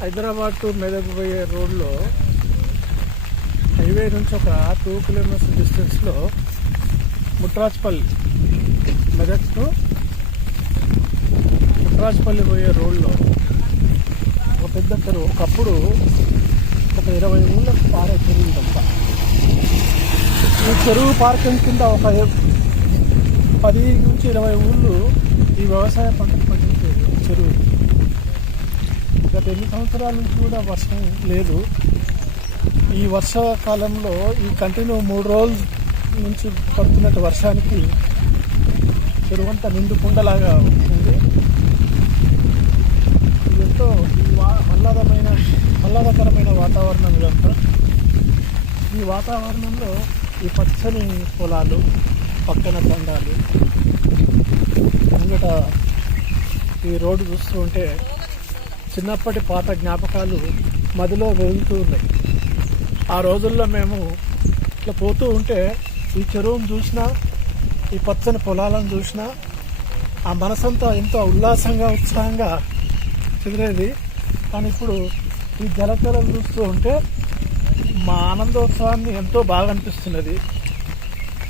Hyderabad to Medak పోయే రోడ్లో highway నుంచి ఒక టూ కిలోమీటర్స్ డిస్టెన్స్లో ముట్రాజ్పల్లి మెదక్ టు ముట్రాజ్పల్లి పోయే రోడ్లో ఒక పెద్ద చెరువు. ఒకప్పుడు ఒక ఇరవై ఊళ్ళకు పారే చెరువు ఇదంతా ఈ చెరువు పార్కింగ్ కింద ఒక పది నుంచి ఇరవై ఊళ్ళు ఈ వ్యవసాయ పంటలు పండించేది చెరువు. గత ఎన్ని సంవత్సరాల నుంచి కూడా వర్షం లేదు. ఈ వర్షాకాలంలో ఈ కంటిన్యూ మూడు రోజుల నుంచి పడుతున్నట్టు వర్షానికి చెరువంతా నిండు కుండలాగా ఉంది. ఎంతో ఈ వా ఆహ్లాదమైన ఆహ్లాదకరమైన వాతావరణం ఇదంతా. ఈ వాతావరణంలో ఈ పచ్చని పొలాలు పక్కన దండాలు ముంగట ఈ రోడ్డు చూస్తూ ఉంటే చిన్నప్పటి పాత జ్ఞాపకాలు మదిలో వెళ్తూ ఉన్నాయి. ఆ రోజుల్లో మేము ఇట్లా పోతూ ఉంటే ఈ చెరువును చూసినా ఈ పచ్చని పొలాలను చూసినా ఆ మనసంతా ఎంతో ఉల్లాసంగా ఉత్సాహంగా చెదిరేది. కానీ ఇప్పుడు ఈ జలచరం చూస్తూ ఉంటే మా ఆనందోత్సవాన్ని ఎంతో బాగా అనిపిస్తున్నది.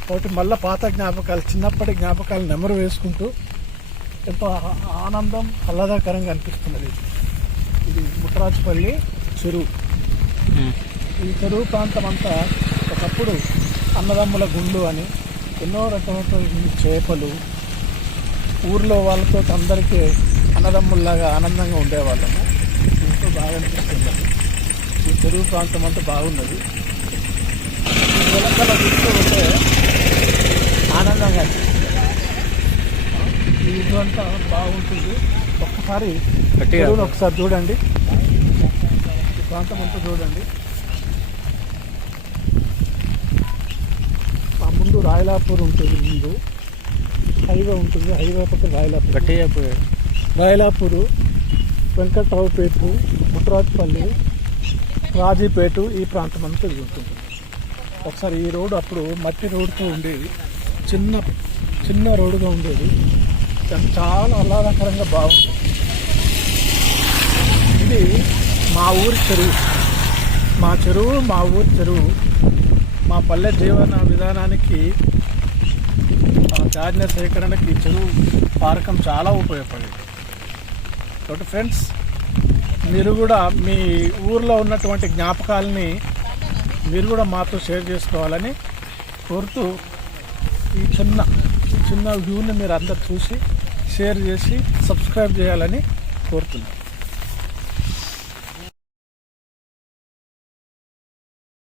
కాబట్టి మళ్ళీ పాత జ్ఞాపకాలు చిన్నప్పటి జ్ఞాపకాలు నెమరు వేసుకుంటూ ఎంతో ఆనందం ఆహ్లాదకరంగా అనిపిస్తున్నది. ఇది ముట్టరాజుపల్లి చెరువు. ఈ చెరువు ప్రాంతం అంతా ఒకప్పుడు అన్నదమ్ముల గుండు అని ఎన్నో రకమైన చేపలు ఊర్లో వాళ్ళతో అందరికీ అన్నదమ్ముల్లాగా ఆనందంగా ఉండేవాళ్ళము. ఎంతో బాగా అనిపిస్తుంది. ఈ చెరువు ప్రాంతం అంతా బాగున్నది. ఈ వెనకాల చూస్తూ ఉంటే ఆనందంగా అనిపిస్తుంది. ఈ ఇల్లు అంతా బాగుంటుంది. ఒక్కసారి. చెరువును ఒకసారి చూడండి. ఈ ప్రాంతం అంతా చూడండి. ఆ ముందు రాయలాపూర్ ఉంటుంది ముందు. హైవే ఉంటుంది హైవే పక్కన రాయలాపూర్. గట్టిగా పోయాడు రాయలాపూరు వెంకట్రావుపేట ముట్రాజ్పల్లి రాజీపేట ఈ ప్రాంతం అంతా తిరుగుతుంది. ఒకసారి ఈ రోడ్డు అప్పుడు మట్టి రోడ్డుతో ఉండేది. చిన్న చిన్న రోడ్డుగా ఉండేది. చాలా ఆహ్లాదకరంగా బాగుంది. ఇది మా ఊరి చెరువు. మా చెరువు మా ఊరి చెరువు. మా పల్లె జీవన విధానానికి ఆ ధాన్య సేకరణకి ఈ చెరువు పారకం చాలా ఉపయోగపడింది. కాబట్టి ఫ్రెండ్స్ మీరు కూడా మీ ఊర్లో ఉన్నటువంటి జ్ఞాపకాలని మీరు కూడా మాతో షేర్ చేసుకోవాలని కోరుతూ ఈ చిన్న ఈ చిన్న వ్యూని మీరు అందరు చూసి షేర్ చేసి సబ్స్క్రైబ్ చేయాలని కోరుతున్నాను